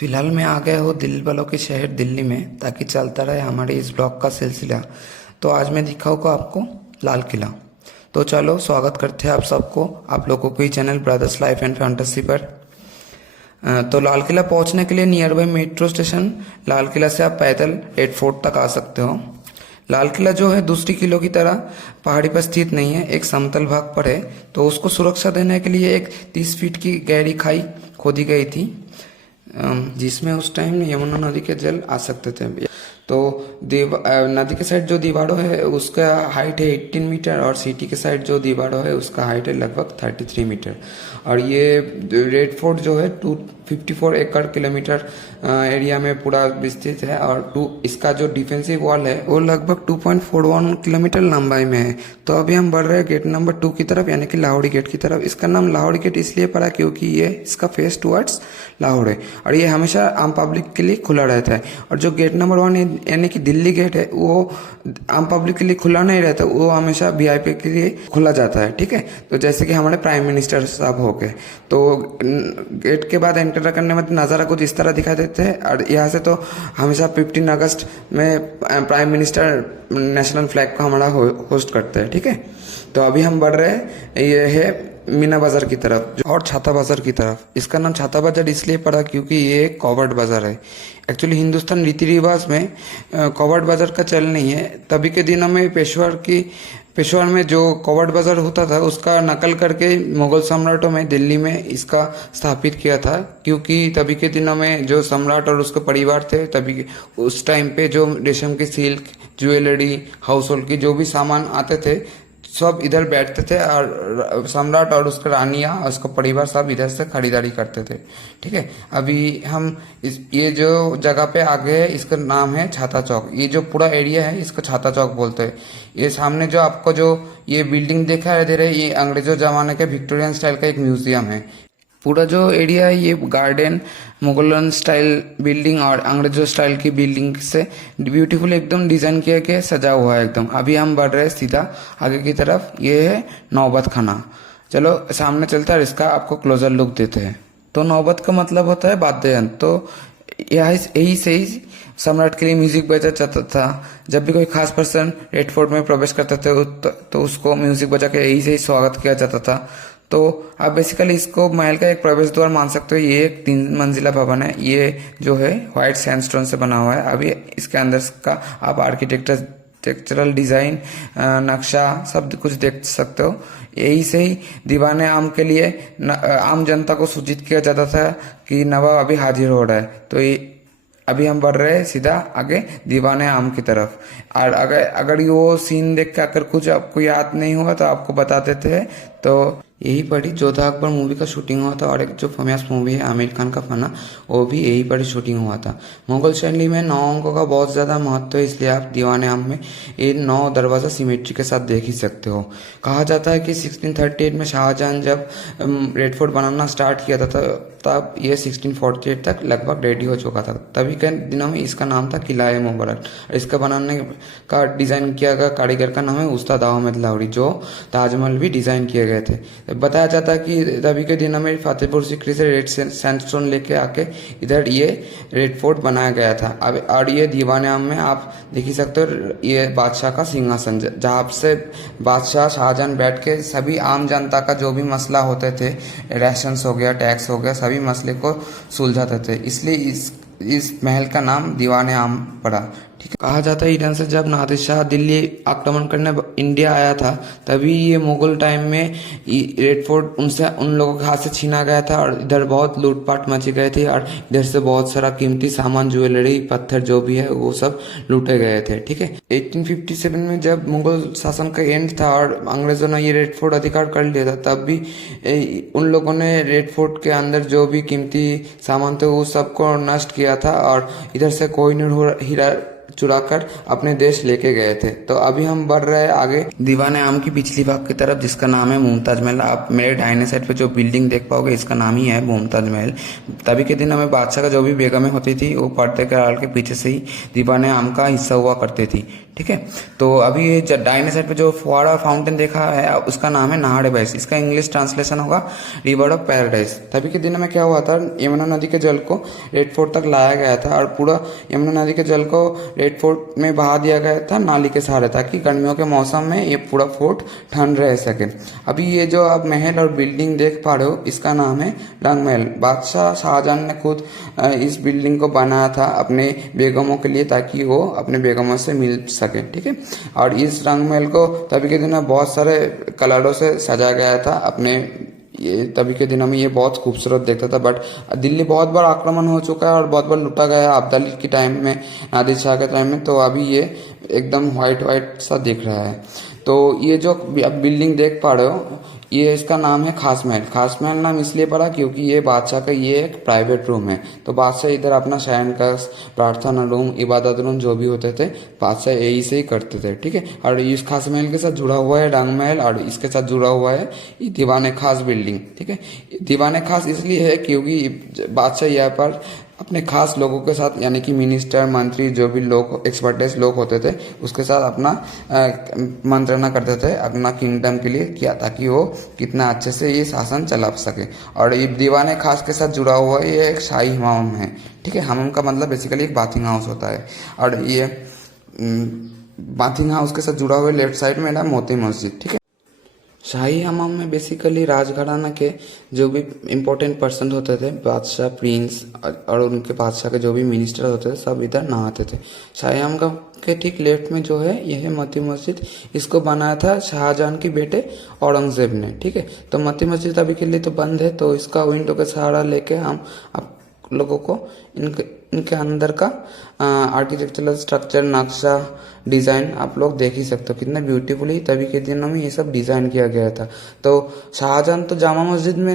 फिलहाल मैं आ गया हूँ दिल वालों के शहर दिल्ली में, ताकि चलता रहे हमारे इस ब्लॉग का सिलसिला। तो आज मैं दिखाऊंगा आपको लाल किला। तो चलो स्वागत करते हैं आप सबको, आप लोगों को ही channel brothers life and fantasy पर। तो लाल किला पहुंचने के लिए nearby metro station Lal Qila से आप पैदल रेड फोर्ट तक आ सकते हो। लाल किला जो है दूसरी किलों की तरह पहाड़ी पर स्थित नहीं है, एक समतल भाग पर है। तो उसको सुरक्षा देने के लिए एक 30 फीट की गहरी खाई खोदी गई थी, जिसमें उस टाइम यमुना नदी के जल आ सकते थे। तो नदी के साइड जो दीवारों है उसका हाइट है 18 मीटर, और सिटी के साइड जो दीवारों है उसका हाइट है लगभग 33 मीटर। और ये रेड फोर्ट जो है 254 एकड़ किलोमीटर एरिया में पूरा विस्तृत है। और इसका जो डिफेंसिव वॉल है वो लगभग 2.41 किलोमीटर लंबाई में है। तो अभी हम बढ़ रहे हैं गेट नंबर 2 की तरफ, यानी कि लाहौरी गेट की तरफ। इसका नाम लाहौरी गेट इसलिए पड़ा क्योंकि ये इसका फेस टुवर्ड्स लाहौर है, और ये हमेशा आम पब्लिक के लिए खुला रहता है। और जो गेट नंबर 1 यानी कि दिल्ली गेट है वो आम पब्लिक के लिए खुला नहीं रहता, वो हमेशा वीआईपी के लिए खुला जाता है। ठीक है, तो जैसे कि हमारे प्राइम मिनिस्टर साहब हो गए, तो गेट के बाद एंटर करने में नज़ारा कुछ इस तरह दिखाई देते हैं। और यहाँ से तो हमेशा 15 अगस्त में प्राइम मिनिस्टर नेशनल फ्लैग को हमारा होस्ट करते हैं। ठीक है, तो अभी हम बढ़ रहे हैं, ये है मीना बाजार की तरफ और छाता बाजार की तरफ। इसका नाम छाता बाजार इसलिए पड़ा क्योंकि ये एक कवर्ड बाजार है। एक्चुअली हिंदुस्तान रीति रिवाज में कवर्ड बाजार का चल नहीं है। तभी के दिनों में पेशवार में जो कवर्ड बाजार होता था उसका नकल करके मुगल सम्राटों में दिल्ली में इसका स्थापित किया था, क्योंकि तभी के दिनों में जो सम्राट और उसके परिवार थे, तभी उस टाइम पे जो रेशम की सिल्क, ज्वेलरी, हाउस होल्ड की जो भी सामान आते थे सब इधर बैठते थे, और सम्राट और उसका रानियाँ और उसका परिवार सब इधर से खरीदारी करते थे। ठीक है, अभी हम ये जो जगह पे आगे है इसका नाम है छाता चौक। ये जो पूरा एरिया है इसको छाता चौक बोलते हैं। ये सामने जो आपको जो ये बिल्डिंग दिखाई दे रहा है, ये अंग्रेजों जमाने के विक्टोरियन स्टाइल का एक म्यूजियम है। पूरा जो एरिया है ये गार्डन, मुगलन स्टाइल बिल्डिंग और अंग्रेजों स्टाइल की बिल्डिंग से ब्यूटीफुल एकदम डिजाइन किया के सजा हुआ है एकदम। अभी हम बढ़ रहे हैं सीधा आगे की तरफ, ये है नौबत खाना। चलो सामने चलता है, इसका आपको क्लोजर लुक देते हैं। तो नौबत का मतलब होता है वाद्य यंत्र। तो यही से ही सम्राट के लिए म्यूजिक बजा जाता था। जब भी कोई खास पर्सन रेड फोर्ट में प्रवेश करते थे तो उसको म्यूजिक बजा के यही से ही स्वागत किया जाता था। तो आप बेसिकली इसको महल का एक प्रवेश द्वार मान सकते हो। ये एक 3 मंजिला भवन है, ये जो है व्हाइट सैंडस्टोन से बना हुआ है। अभी इसके अंदर का आप आर्किटेक्चरल डिजाइन, नक्शा सब कुछ देख सकते हो। यही से ही दीवाने आम के लिए आम जनता को सूचित किया जाता था कि नवाब अभी हाजिर हो रहा है। तो अभी हम बढ़ रहे हैं सीधा आगे दीवाने आम की तरफ। और अगर वो सीन देख के अगर कुछ आपको याद नहीं हुआ तो आपको बता देते हैं। तो यही पड़ी जोधा अकबर मूवी का शूटिंग हुआ था, और एक जो फेमस मूवी है आमिर खान का फना, वो भी यही पड़ी शूटिंग हुआ था। मुगल शैली में 9 अंकों का बहुत ज़्यादा महत्व है, इसलिए आप दीवाने आम में ये 9 दरवाज़ा सिमेट्री के साथ देख ही सकते हो। कहा जाता है कि 1638 में शाहजहां जब रेड फोर्ट बनाना स्टार्ट किया था तब ये 1648 तक लगभग रेडी हो चुका था। तभी के दिनों में इसका नाम था किला मुबारक। इसका बनाने का डिज़ाइन किया गया कारीगर का नाम है उस्ताद अहमद लाहौरी, जो ताजमहल भी डिज़ाइन किए गए थे। बताया जाता है कि तभी के दिनों में फतेहपुर सीकरी से रेड सैंडस्टोन लेके आके इधर ये रेड फोर्ट बनाया गया था। अब और ये दीवाने आम में आप देख ही सकते हो, ये बादशाह का सिंहासन जहाँ से बादशाह शाहजहां बैठ के सभी आम जनता का जो भी मसला होते थे, राशंस हो गया, टैक्स हो गया, सभी मसले को सुलझाते थे। इसलिए इस महल का नाम दीवाने आम पड़ा। ठीक है, कहा जाता है ईरान से जब नादिर शाह दिल्ली आक्रमण करने इंडिया आया था, तभी ये मुगल टाइम में रेड फोर्ट उन लोगों के हाथ से छीना गया था, और इधर बहुत लूटपाट मची गई थी, और इधर से बहुत सारा कीमती सामान, ज्वेलरी, पत्थर जो भी है वो सब लूटे गए थे। ठीक है, 1857 में जब मुगल शासन का एंड था और अंग्रेजों ने ये रेड फोर्ट अधिकार कर लिया था, तब भी उन लोगों ने रेड फोर्ट के अंदर जो भी कीमती सामान थे वो सबको नष्ट किया था, और इधर से कोहिनूर हीरा चुराकर अपने देश लेके गए थे। तो अभी हम बढ़ रहे हैं आगे दीवाने आम की पिछली भाग की तरफ, जिसका नाम है मुमताज महल। आप मेरे दाहिने साइड पे जो बिल्डिंग देख पाओगे इसका नाम ही है मुमताज महल। तभी के दिन हमें बादशाह का जो भी बेगमें होती थी वो पर्दे के आड़ के पीछे से ही दीवाने आम का हिस्सा हुआ करती थी, ठीक है। तो अभी ये दाहिने साइड पे जो फुआरा फाउंटेन देखा है उसका नाम है नहाड़े बैस। इसका इंग्लिश ट्रांसलेशन होगा रिवर ऑफ पैराडाइज। तभी के दिन में क्या हुआ था, यमुना नदी के जल को रेड फोर्ट तक लाया गया था और पूरा यमुना नदी के जल को रेड फोर्ट में बहा दिया गया था नाली के सहारे, ताकि गर्मियों के मौसम में ये पूरा फोर्ट ठंड रह सके। अभी ये जो आप महल और बिल्डिंग देख पा रहे हो इसका नाम है रंग महल। बादशाह शाहजहां ने खुद इस बिल्डिंग को बनाया था अपने बेगमों के लिए, ताकि वो अपने बेगमों से मिल सके, ठीक है। और इस रंग महल को तभी के दिन में बहुत सारे कलरों से सजाया गया था अपने ये तभी के दिनों में ये बहुत खूबसूरत देखता था। बट दिल्ली बहुत बार आक्रमण हो चुका है और बहुत बार लूटा गया है अब्दाली के टाइम में, नादिर शाह के टाइम में। तो अभी ये एकदम व्हाइट सा दिख रहा है। तो ये जो अब बिल्डिंग देख पा रहे हो ये इसका नाम है खास महल। खास महल नाम इसलिए पड़ा क्योंकि ये बादशाह का ये एक प्राइवेट रूम है। तो बादशाह इधर अपना शयन कक्ष, प्रार्थना रूम, इबादत रूम जो भी होते थे बादशाह यही से ही करते थे, ठीक है। और इस खास महल के साथ जुड़ा हुआ है रंग महल और इसके साथ जुड़ा हुआ है ये दीवाने खास बिल्डिंग, ठीक है। दीवाने खास इसलिए है क्योंकि बादशाह यहाँ पर अपने खास लोगों के साथ यानी कि मिनिस्टर, मंत्री, जो भी लोग एक्सपर्टाइज लोग होते थे उसके साथ अपना मंत्रणा करते थे अपना किंगडम के लिए, किया ताकि वो कितना अच्छे से ये शासन चला सके। और ये दीवाने खास के साथ जुड़ा हुआ ये एक शाही हमाम है, ठीक है। हमाम का मतलब बेसिकली एक बाथिंग हाउस होता है। और ये बाथिंग हाउस के साथ जुड़ा हुआ लेफ्ट साइड में ना मोती मस्जिद, ठीक है। शाही हमाम में बेसिकली राजघराना के जो भी इम्पोर्टेंट पर्सन होते थे, बादशाह, प्रिंस और उनके बादशाह के जो भी मिनिस्टर होते थे सब इधर नहाते थे। शाही हमाम के ठीक लेफ्ट में जो है यह है मोती मस्जिद। इसको बनाया था शाहजहां के बेटे औरंगजेब ने, ठीक है। तो मोती मस्जिद अभी के लिए तो बंद है, तो इसका विंडो का सहारा लेके हम आप लोगों को इनके अंदर का आर्किटेक्चरल स्ट्रक्चर, नक्शा, डिज़ाइन आप लोग देख ही सकते हो कितना ब्यूटीफुली तभी के दिनों में ये सब डिज़ाइन किया गया था। तो शाहजहां तो जामा मस्जिद में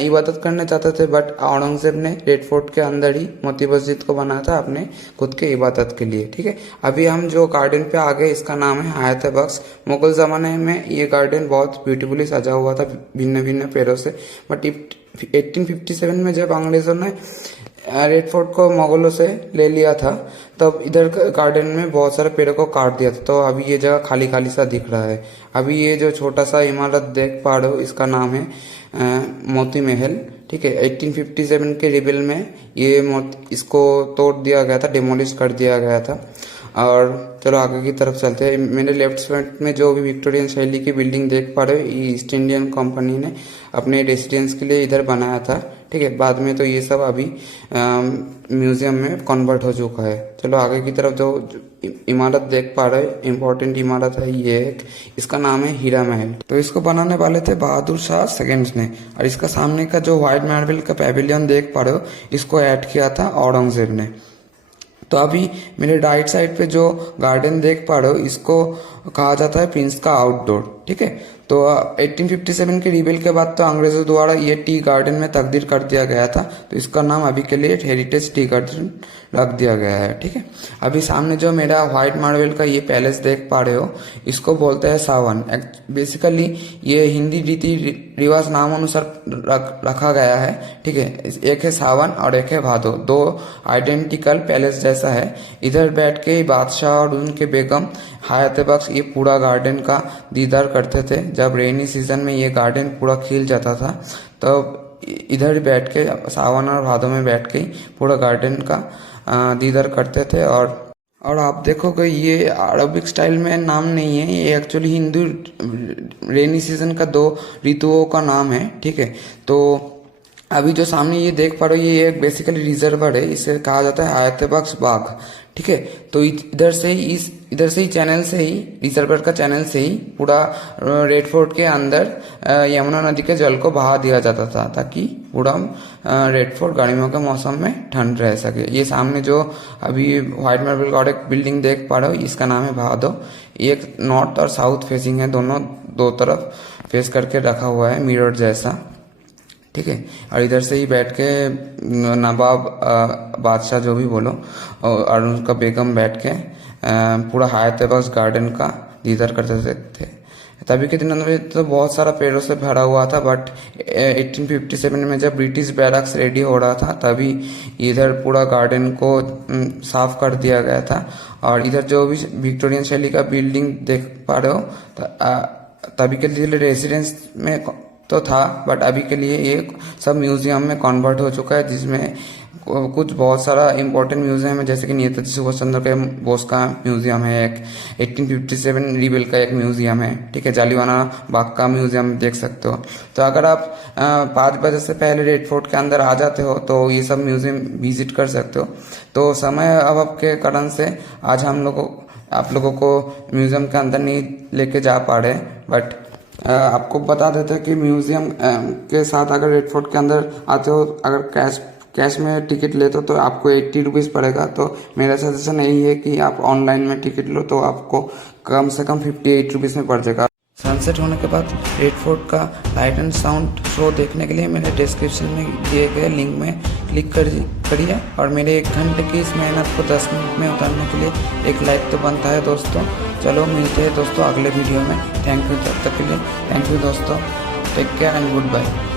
इबादत करने चाहते थे, बट औरंगजेब ने रेड फोर्ट के अंदर ही मोती मस्जिद को बनाया था अपने खुद के इबादत के लिए, ठीक है। अभी हम जो गार्डन पे आ गए इसका नाम है हयात बख्श। मुगल ज़माने में ये गार्डन बहुत ब्यूटीफुली सजा हुआ था भिन्न भिन्न पेड़ों से। बट 1857 में जब अंग्रेज़ों ने रेड फोर्ट को मुगलों से ले लिया था तब इधर गार्डन में बहुत सारे पेड़ों को काट दिया था। तो अभी ये जगह खाली खाली सा दिख रहा है। अभी ये जो छोटा सा इमारत देख पा रहे हो इसका नाम है मोती महल, ठीक है। 1857 के रिबेल में ये इसको तोड़ दिया गया था, डिमोलिश कर दिया गया था। और चलो आगे की तरफ चलते हैं। मेरे लेफ्ट साइड में जो भी विक्टोरियन शैली की बिल्डिंग देख पा रहे हो ये ईस्ट इंडियन कंपनी ने अपने रेसिडेंस के लिए इधर बनाया था, ठीक है। बाद में तो ये सब अभी म्यूजियम में कन्वर्ट हो चुका है। चलो आगे की तरफ जो इमारत देख पा रहे हो इम्पोर्टेंट इमारत है ये एक, इसका नाम है हीरा महल। तो इसको बनाने वाले थे बहादुर शाह सेकेंड ने। और इसका सामने का जो व्हाइट मार्बल का पैविलियन देख पा रहे हो इसको ऐड किया था औरंगजेब ने। तो अभी मेरे राइट साइड पे जो गार्डन देख पा रहे हो इसको कहा जाता है प्रिंस का आउटडोर, ठीक है। तो 1857 के रिबेल के बाद तो अंग्रेजों द्वारा ये टी गार्डन में तब्दील कर दिया गया था, तो इसका नाम अभी के लिए हेरिटेज टी गार्डन रख दिया गया है, ठीक है। अभी सामने जो मेरा व्हाइट मार्बल का ये पैलेस देख पा रहे हो इसको बोलते हैं सावन। बेसिकली ये हिंदी रीति रिवाज नाम अनुसार रखा गया है, ठीक है। एक है सावन और एक है भादो, दो आइडेंटिकल पैलेस जैसा है। इधर बैठ के बादशाह और उनके बेगम हयात बख्श ये पूरा गार्डन का दीदार करते थे। जब रेनी सीजन में ये गार्डन पूरा खिल जाता था तब इधर बैठ के सावन और भादों में बैठ के पूरा गार्डन का दीदार करते थे। और आप देखोगे ये अरबिक स्टाइल में नाम नहीं है, ये एक्चुअली हिंदू रेनी सीजन का दो ऋतुओं का नाम है, ठीक है। तो अभी जो सामने ये देख पा रहे हो ये एक बेसिकली रिजर्वर है, इसे कहा जाता है हयात बख्श बाग, ठीक है। तो इधर से ही चैनल से ही रिजर्वर का चैनल से ही पूरा रेड फोर्ट के अंदर यमुना नदी के जल को बहा दिया जाता था ताकि पूरा रेड फोर्ट गर्मियों के मौसम में ठंड रह सके। ये सामने जो अभी व्हाइट मार्बल का एक बिल्डिंग देख पा रहे हो इसका नाम है भादो। एक नॉर्थ और साउथ फेसिंग है, दोनों दो तरफ फेस करके रखा हुआ है मिरर जैसा, ठीक है। और इधर से ही बैठ के नवाब बादशाह जो भी बोलो और उनका बेगम बैठ के पूरा हायात गार्डन का दीदार कर सकते थे। तभी के दिनों में तो बहुत सारा पेड़ों से भरा हुआ था, बट 1857 में जब ब्रिटिश बैरक्स रेडी हो रहा था तभी इधर पूरा गार्डन को साफ कर दिया गया था। और इधर जो भी विक्टोरियन शैली का बिल्डिंग देख पा रहे हो तभी के लिए रेजिडेंस में तो था, बट अभी के लिए ये सब म्यूजियम में कन्वर्ट हो चुका है, जिसमें कुछ बहुत सारा इम्पोर्टेंट म्यूजियम है, जैसे कि नेताजी सुभाष चंद्र के बोस का म्यूजियम है, एक 1857 रिबेल का एक म्यूजियम है, ठीक है, जालियानवाला बाग का म्यूजियम देख सकते हो। तो अगर आप 5 बजे से पहले रेड फोर्ट के अंदर आ जाते हो तो ये सब म्यूजियम विजिट कर सकते हो। तो समय अभाव के कारण से आज आप लोगों को म्यूजियम के अंदर नहीं लेके जा पा रहे, बट आपको बता देते हैं कि म्यूजियम के साथ अगर रेड फोर्ट के अंदर आते हो, अगर कैश में टिकट लेते हो तो आपको 80 रुपीज़ पड़ेगा। तो मेरा सजेशन यही है कि आप ऑनलाइन में टिकट लो तो आपको कम से कम 58 रुपीज़ में पड़ जाएगा। सनसेट होने के बाद रेड फोर्ट का लाइट एंड साउंड शो देखने के लिए मेरे डिस्क्रिप्शन में दिए गए लिंक में क्लिक करिए और मेरे 1 घंटे की इस मेहनत को 10 मिनट में उतारने के लिए एक लाइक तो बनता है दोस्तों। चलो मिलते हैं दोस्तों अगले वीडियो में। थैंक यू, तब तक के लिए थैंक यू दोस्तों। Take care and good bye.